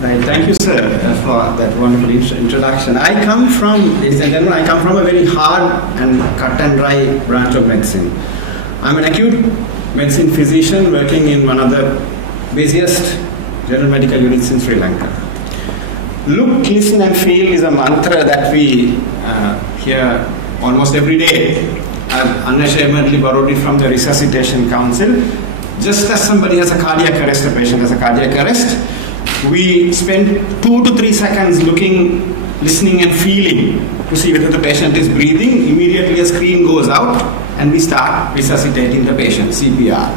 Right. Thank you, sir, for that wonderful introduction. Ladies and gentlemen, I come from a very hard and cut and dry branch of medicine. I'm an acute medicine physician working in one of the busiest general medical units in Sri Lanka. Look, listen and feel is a mantra that we hear almost every day. I've unashamedly borrowed it from the Resuscitation Council. Just as somebody has a cardiac arrest, a patient has a cardiac arrest, we spend 2 to 3 seconds looking, listening and feeling to see whether the patient is breathing. Immediately a screen goes out and we start resuscitating the patient, CPR.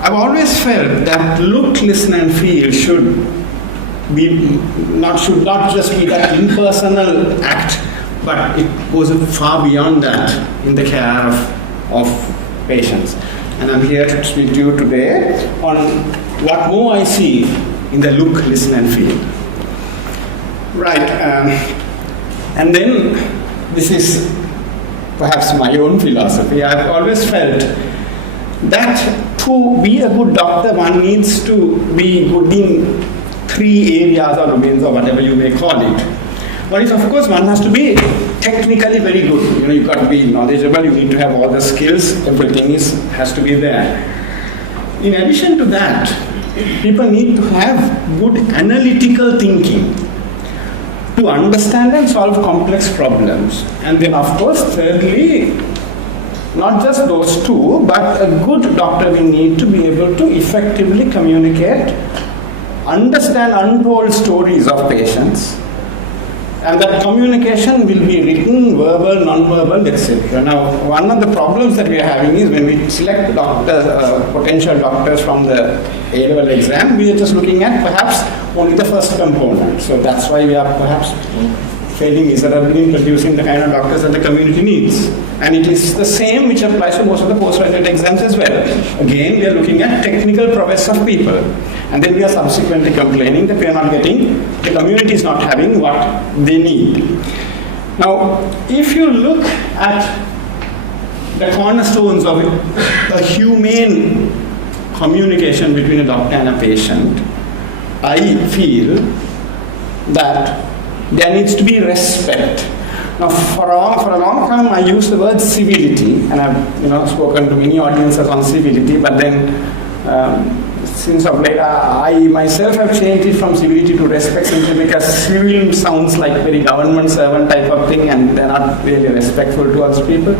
I've always felt that look, listen and feel should not just be that impersonal act, but it goes far beyond that in the care of patients. And I'm here to speak to you today on what more I see in the look, listen and feel. Right, and then this is perhaps my own philosophy. I've always felt that to be a good doctor, one needs to be good in 3 areas or domains or whatever you may call it. One is, of course, one has to be technically very good. You've got to be knowledgeable, you need to have all the skills, everything has to be there. In addition to that, people need to have good analytical thinking to understand and solve complex problems. And then, of course, thirdly, not just those two, but a good doctor will need to be able to effectively communicate, understand untold stories of patients, and that communication will be written, verbal, non-verbal, etc. Now, one of the problems that we are having is when we select potential doctors from the A-level exam, we are just looking at perhaps only the first component. So that's why we are perhaps failing miserably in producing the kind of doctors that the community needs. And it is the same which applies to most of the postgraduate exams as well. Again, we are looking at technical prowess of people. And then we are subsequently complaining that we are not getting, the community is not having what they need. Now, if you look at the cornerstones of a humane communication between a doctor and a patient, I feel that there needs to be respect. Now, for a long time, I used the word civility, and I've spoken to many audiences on civility. But then, since of late, I myself have changed it from civility to respect, simply because civil sounds like very government servant type of thing, and they're not really respectful towards people.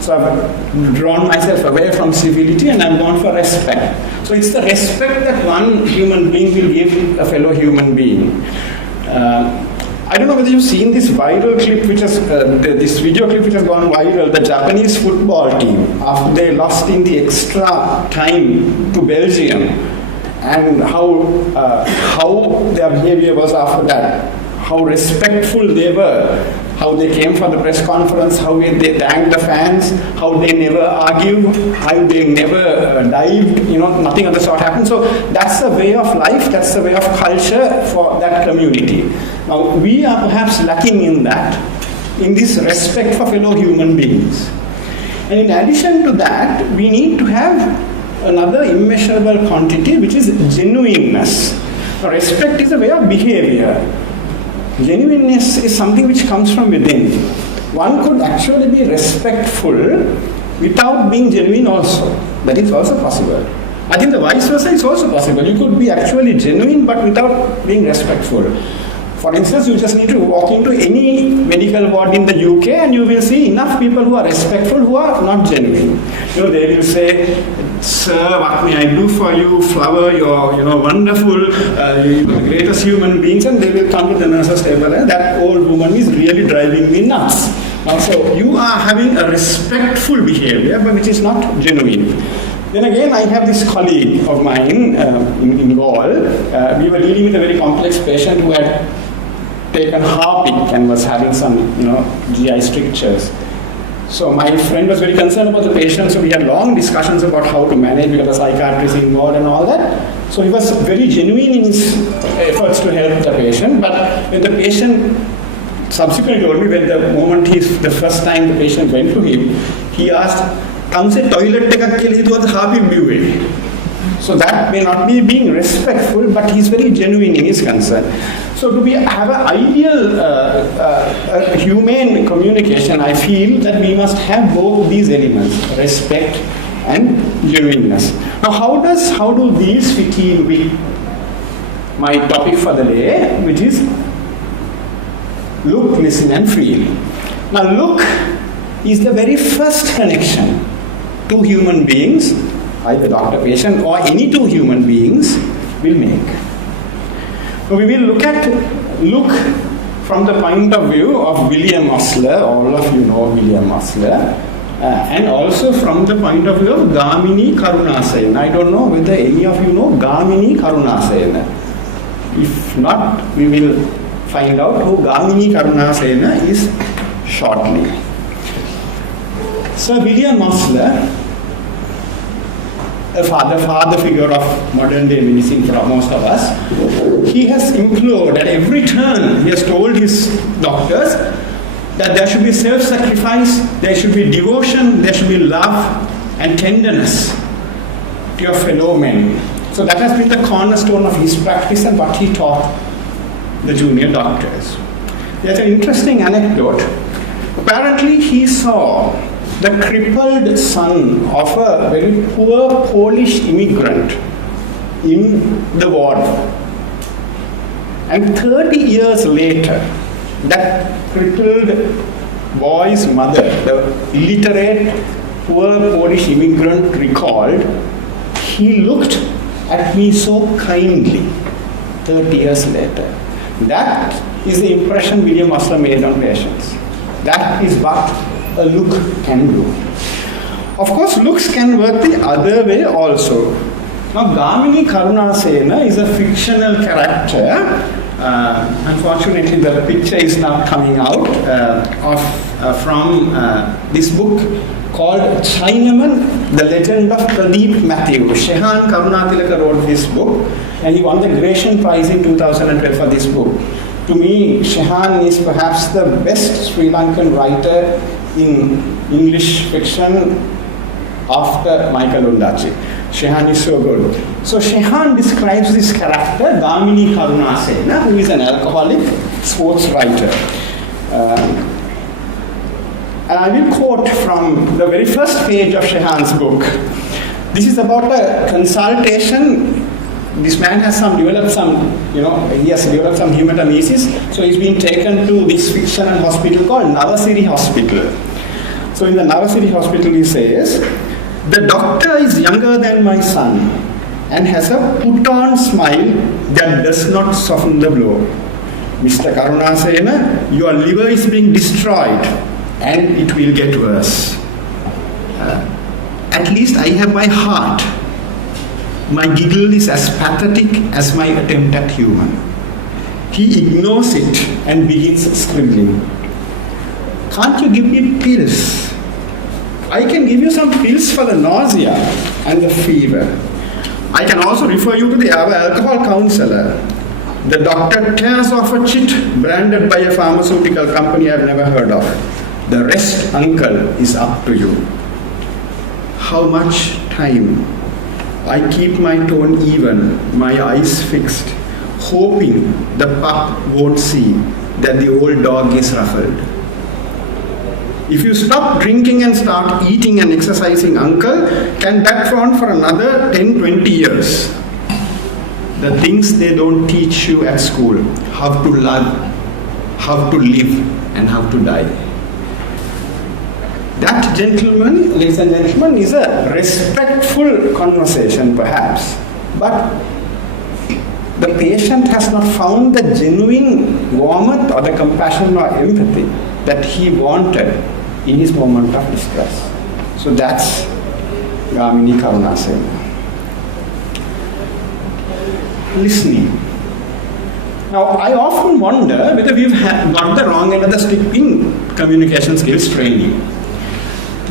So I've drawn myself away from civility, and I've gone for respect. So it's the respect that one human being will give a fellow human being. I don't know whether you've seen this viral clip, this video clip which has gone viral. The Japanese football team, after they lost in the extra time to Belgium, and how their behavior was after that, how respectful they were, how they came for the press conference, how they thanked the fans, how they never argued, how they never dived, nothing of the sort happened. So that's the way of life, that's the way of culture for that community. Now, we are perhaps lacking in that, in this respect for fellow human beings. And in addition to that, we need to have another immeasurable quantity, which is genuineness. Now, respect is a way of behavior. Genuineness is something which comes from within. One could actually be respectful without being genuine also. That is also possible. I think the vice versa is also possible. You could be actually genuine but without being respectful. For instance, you just need to walk into any medical ward in the UK and you will see enough people who are respectful who are not genuine. They will say, "Sir, what may I do for you? Flower, you're wonderful, you're the greatest human beings," and they will come to the nurse's table and that old woman is really driving me nuts. Now, so you are having a respectful behavior, but which is not genuine. Then again, I have this colleague of mine in Gaul. We were dealing with a very complex patient who had taken Harpic and was having some, GI strictures. So my friend was very concerned about the patient, so we had long discussions about how to manage because the psychiatrist involved and all that. So he was very genuine in his efforts to help the patient, but when the patient subsequently told me the first time the patient went to him, he asked, "Kamse toilet ekak kiyala hituwada Harpic biuwe?" So that may not be being respectful, but he's very genuine in his concern. So to have an ideal humane communication, I feel that we must have both these elements, respect and genuineness. Now how do these fit in with my topic for the day, which is look, listen and feel. Now look is the very first connection two human beings, either doctor, patient or any two human beings will make. So we will look from the point of view of William Osler. All of you know William Osler. And also from the point of view of Gamini Karunasayana. I don't know whether any of you know Gamini Karunasayana. If not, we will find out who Gamini Karunasayana is shortly. Sir William Osler, a father figure of modern day medicine for most of us, he has implored at every turn, he has told his doctors that there should be self-sacrifice, there should be devotion, there should be love and tenderness to your fellow men. So that has been the cornerstone of his practice and what he taught the junior doctors. There's an interesting anecdote. Apparently he saw the crippled son of a very poor Polish immigrant in the ward. And 30 years later, that crippled boy's mother, the illiterate, poor Polish immigrant, recalled, he looked at me so kindly 30 years later. That is the impression William Osler made on patients. That is what a look can do. Of course, looks can work the other way also. Now, Gamini Karunasayana is a fictional character. Unfortunately, the picture is not coming out from this book called Chinaman, The Legend of Pradeep Matthew. Shehan Karunatilaka wrote this book, and he won the Gratian Prize in 2012 for this book. To me, Shehan is perhaps the best Sri Lankan writer in English fiction after Michael Undachi. Shehan is so good. So Shehan describes this character, Gamini Karunasayana, who is an alcoholic sports writer. And I will quote from the very first page of Shehan's book. This is about a consultation. This man has developed some hematemesis, so he's been taken to this fictional hospital called Navasiri Hospital. So in the Navasiri Hospital he says, the doctor is younger than my son and has a put-on smile that does not soften the blow. Mr. Karunasayana, your liver is being destroyed and it will get worse. At least I have my heart. My giggle is as pathetic as my attempt at humor. He ignores it and begins scribbling. Can't you give me pills? I can give you some pills for the nausea and the fever. I can also refer you to the alcohol counselor. The doctor tears off a chit branded by a pharmaceutical company I've never heard of. The rest, uncle, is up to you. How much time? I keep my tone even, my eyes fixed, hoping the pup won't see that the old dog is ruffled. If you stop drinking and start eating and exercising, uncle, can that go on for another 10, 20 years? The things they don't teach you at school, how to love, how to live, and how to die. That, gentlemen, ladies and gentlemen, is a respectful conversation perhaps, but the patient has not found the genuine warmth or the compassion or empathy that he wanted in his moment of distress. So that's Gamini Karunasayana. Listening. Now, I often wonder whether we've got the wrong end of the stick in communication skills training.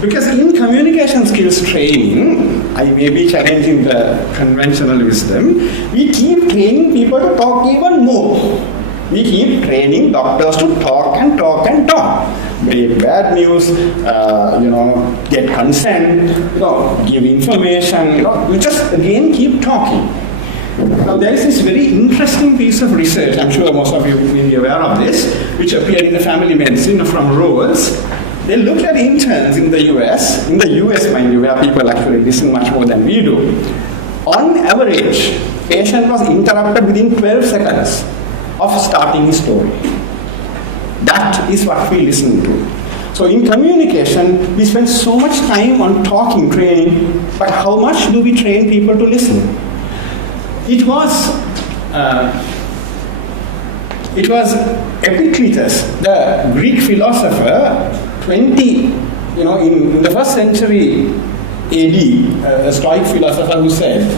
Because in communication skills training, I may be challenging the conventional wisdom, we keep training people to talk even more. We keep training doctors to talk and talk and talk. break bad news, get consent, give information, you just again keep talking. Now there is this very interesting piece of research, I'm sure most of you may be aware of this, which appeared in the Family Medicine from Rose. They looked at interns in the US, mind you, where people actually listen much more than we do. On average, patient was interrupted within 12 seconds of starting his story. That is what we listen to. So in communication, we spend so much time on talking, training, but how much do we train people to listen? It was Epictetus, the Greek philosopher, in the first century AD, a Stoic philosopher who said,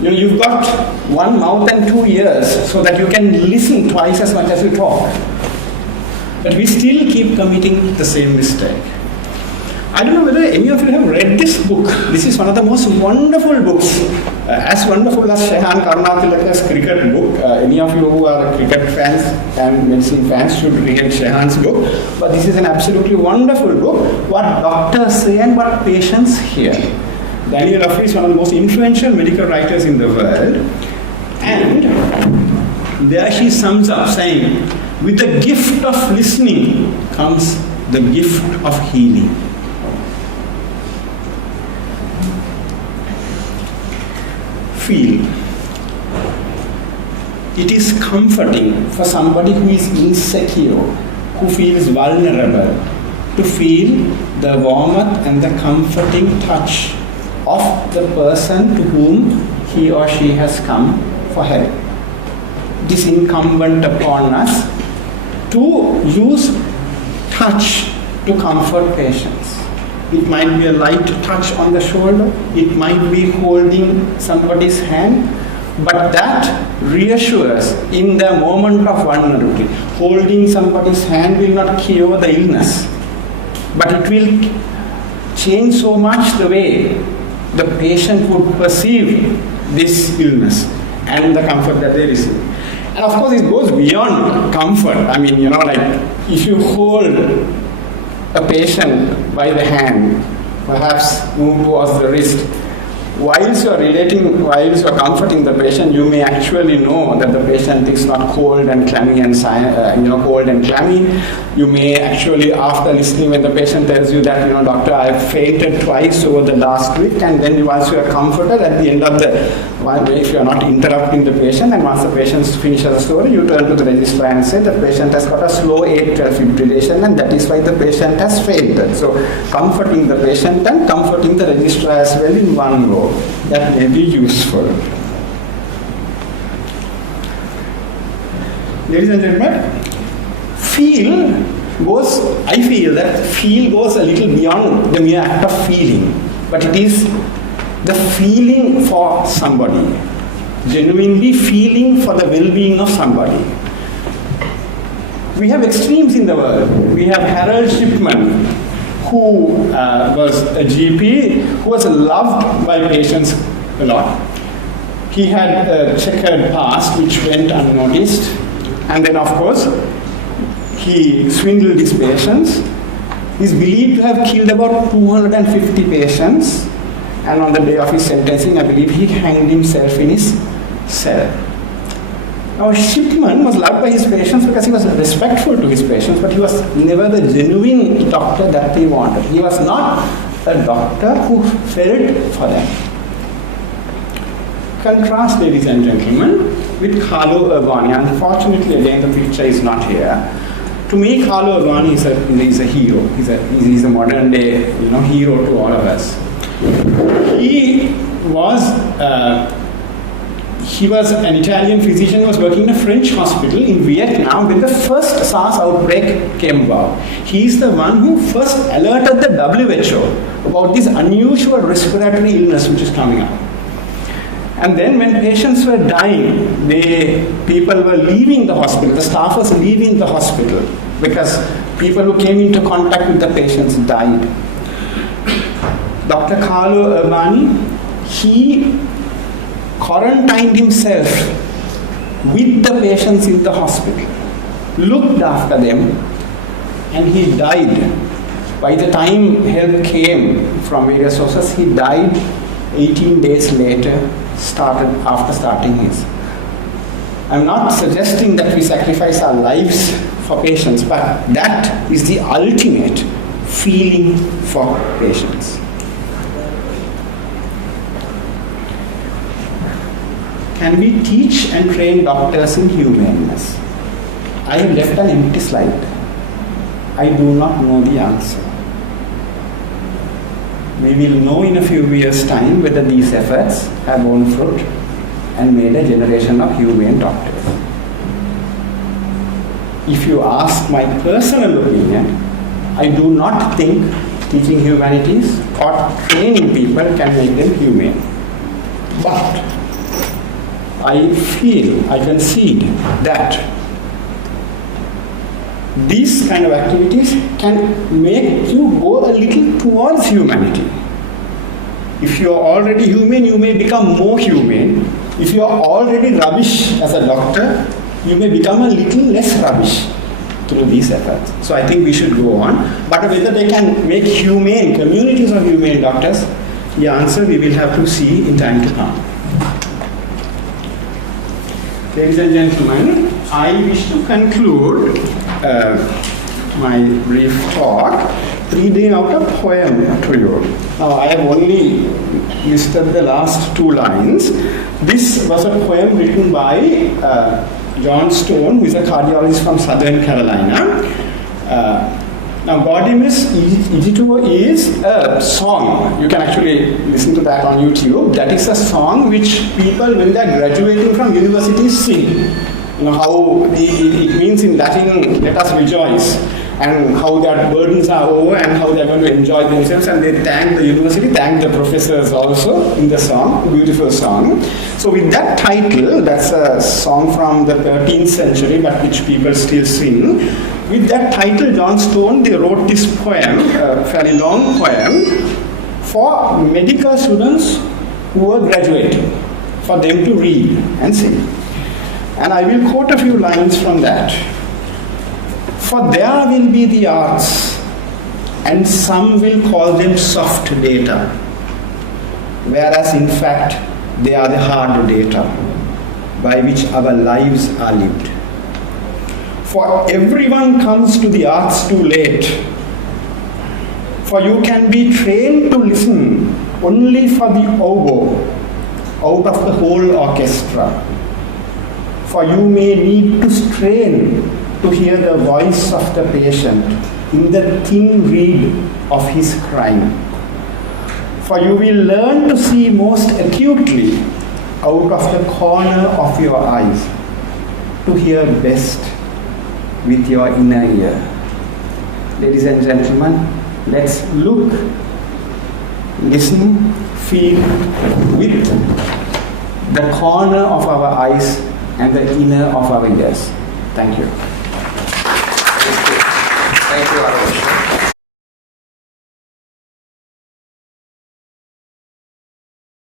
you've got one mouth and 2 ears so that you can listen twice as much as you talk. But we still keep committing the same mistake. I don't know whether any of you have read this book. This is one of the most wonderful books, as wonderful as Shehan Karunatilaka's cricket book. Any of you who are cricket fans and medicine fans should read Shehan's book. But this is an absolutely wonderful book. What doctors say and what patients hear. Daniel Ruffey is one of the most influential medical writers in the world. And there she sums up saying, with the gift of listening comes the gift of healing. Feel. It is comforting for somebody who is insecure, who feels vulnerable, to feel the warmth and the comforting touch of the person to whom he or she has come for help. It is incumbent upon us to use touch to comfort patients. It might be a light touch on the shoulder, it might be holding somebody's hand, but that reassures in the moment of vulnerability. Holding somebody's hand will not cure the illness, but it will change so much the way the patient would perceive this illness and the comfort that they receive. And of course, it goes beyond comfort. I mean, like if you hold a patient by the hand, perhaps move towards the wrist, whilst you are comforting the patient, you may actually know that the patient is not cold and clammy cold and clammy. You may actually, after listening, when the patient tells you that, doctor, I fainted twice over the last week, and then once you are comforted, at the end of if you are not interrupting the patient, and once the patient finishes the story, you turn to the registrar and say the patient has got a slow atrial fibrillation, and that is why the patient has fainted. So comforting the patient and comforting the registrar as well in one go. That may be useful. Ladies and gentlemen, I feel that feel goes a little beyond the mere act of feeling, but it is the feeling for somebody, genuinely feeling for the well-being of somebody. We have extremes in the world. We have Harold Shipman, who was a GP, who was loved by patients a lot. He had a checkered past which went unnoticed, and then of course he swindled his patients. He's believed to have killed about 250 patients, and on the day of his sentencing, I believe he hanged himself in his cell. Now, Shipman was loved by his patients because he was respectful to his patients, but he was never the genuine doctor that they wanted. He was not a doctor who felt for them. Contrast, ladies and gentlemen, with Carlo Urbani. Unfortunately, again, the picture is not here. To me, Carlo Urbani is a hero. He's a modern day, hero to all of us. He was an Italian physician who was working in a French hospital in Vietnam when the first SARS outbreak came about. He's the one who first alerted the WHO about this unusual respiratory illness which is coming up. And then when patients were dying, people were leaving the hospital, the staff was leaving the hospital because people who came into contact with the patients died. Dr. Carlo Urbani, he quarantined himself with the patients in the hospital, looked after them, and he died. By the time help came from various sources, he died 18 days later, after starting his. I'm not suggesting that we sacrifice our lives for patients, but that is the ultimate feeling for patients. Can we teach and train doctors in humaneness? I have left an empty slide. I do not know the answer. We will know in a few years' time whether these efforts have borne fruit and made a generation of humane doctors. If you ask my personal opinion, I do not think teaching humanities or training people can make them humane. But I feel, I concede that these kind of activities can make you go a little towards humanity. If you are already humane, you may become more humane. If you are already rubbish as a doctor, you may become a little less rubbish through these efforts. So I think we should go on. But whether they can make humane communities of humane doctors, the answer we will have to see in time to come. Ladies and gentlemen, I wish to conclude my brief talk reading out a poem to you. Now, I have only listed the last 2 lines. This was a poem written by John Stone, who is a cardiologist from Southern Carolina. Now, Gaudimus Igitur is a song. You can actually listen to that on YouTube. That is a song which people, when they are graduating from universities, sing. You know, how it means in Latin, let us rejoice, and how their burdens are over and how they are going to enjoy themselves, and they thank the university, thank the professors also in the song, beautiful song. So with that title, that's a song from the 13th century, but which people still sing. With that title, John Stone, they wrote this poem, a fairly long poem, for medical students who were graduating, for them to read and sing. And I will quote a few lines from that. For there will be the arts, and some will call them soft data, whereas in fact they are the hard data by which our lives are lived. For everyone comes to the arts too late, for you can be trained to listen only for the oboe out of the whole orchestra. For you may need to strain to hear the voice of the patient in the thin reed of his crime. For you will learn to see most acutely out of the corner of your eyes, to hear best with your inner ear. Ladies and gentlemen, let's look, listen, feel with the corner of our eyes and the inner of our ears. Thank you.